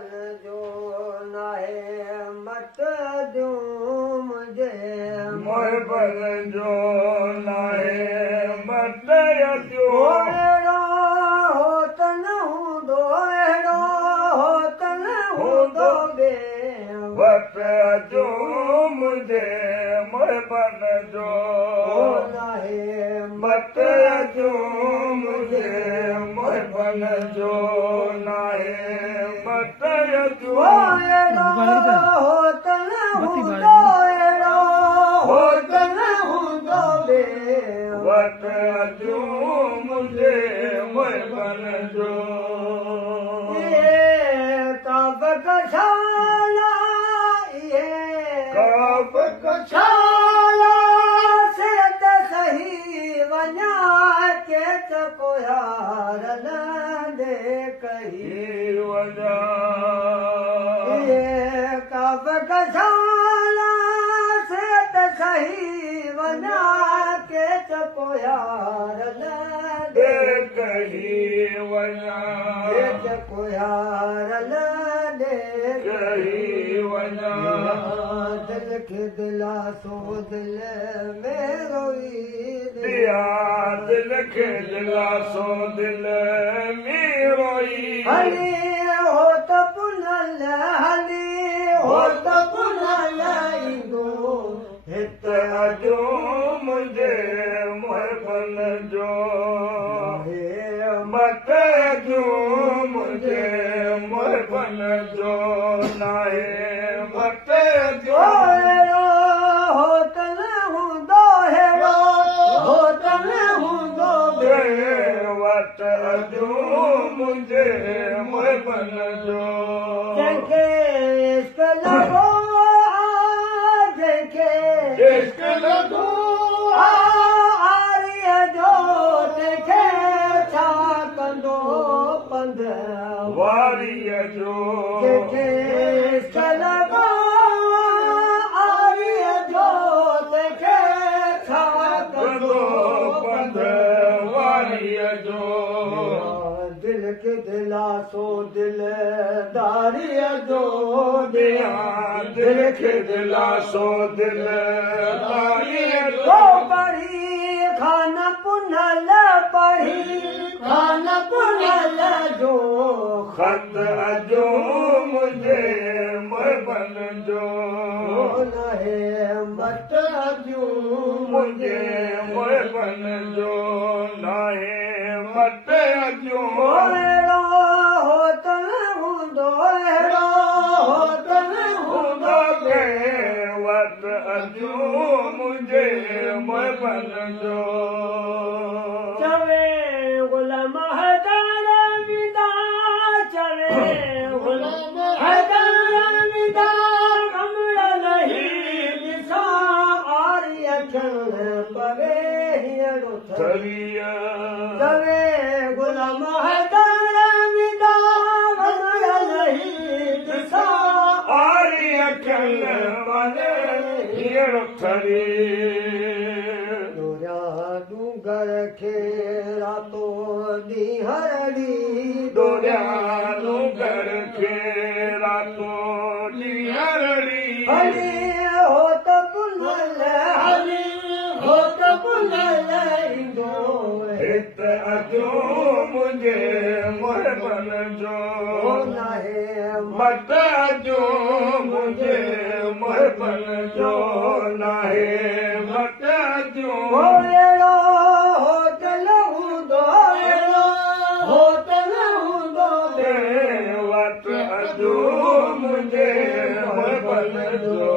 बन जो नाहे मत दूं मुझे मोह बन जो नाहे मत जो अहिड़ो होत न हूंदो अहिड़ो होत न हूंदो ॿे वट जो मुझे मोह बन जो नाहे मत जो मुझे मोह बन जो नाहे मत जो अहिड़ो होत न हूंदो अहिड़ो होत न हूंदो ॿे वट जो मुझे मोह बन जो कब कछाला कब कछाला से त सही वञा के त कोयार न दे कही वजा कब कछाला से त सही वञा के त कोयार न दे कही वजा कोयार न दे कही वजा दिल खे दिलासो दिल में रोई दिया दिल खे दिलासो दिल में रोई हली हो त पुनल हली हो त पुनल ईंदो हित अजो मुझे मोह बन जो मत जो मुझे मोह बन जो नाहे मत जो हो त न हूंदो हेड़ो हो त न हूंदो वट जो मुझे मोह बन जो जंहिंखे इश्क लॻो जंहिंखे इश्क लॻो आरीअ जो तंहिंखे छा कंदो पंध वारीअ जो जंहिंखे इश्क लॻो आरीअ जो तंहिंखे छा कंदो पंध वारीअ जो दिल खे दिलासो दिलदारीअ जो दिया दिल खे दिलासो दिल दारीअ तो जो पढ़ी खान पुनल पढ़ी खान पुनल जो खत अजो मुझे मोह बन जो नहे मत जूं मुझे मोह बन जो नाहे मत अजो अहिड़ो होत न हूंदो अहिड़ो होत न हूंदो वट अजो मुझे मोह बन जो चवे गुलाम हैदर विदा चवे गुलाम हैदर विदा कमल नहीं दिसा आरी अखियुनि पवे हीअरो थरिया चवे गुलाम हैदर विदा कमल नहीं दिसा आरी अखियल वाले हीअर थरी दोरिया डूंगर खे रातो ॾींहरड़ी दोरिया डूंगर खे रातो ॾींहरड़ी हली हो त पुनल हली हो त पुनल ईंदो हित अजो मुझे मोह बन जो नाहे मत अजो मुझे मोह बन जो नाहे मत अजो अहिड़ो होत न हूंदो अहिड़ो होत न हूंदो वट अजो मुझे मोह बन जो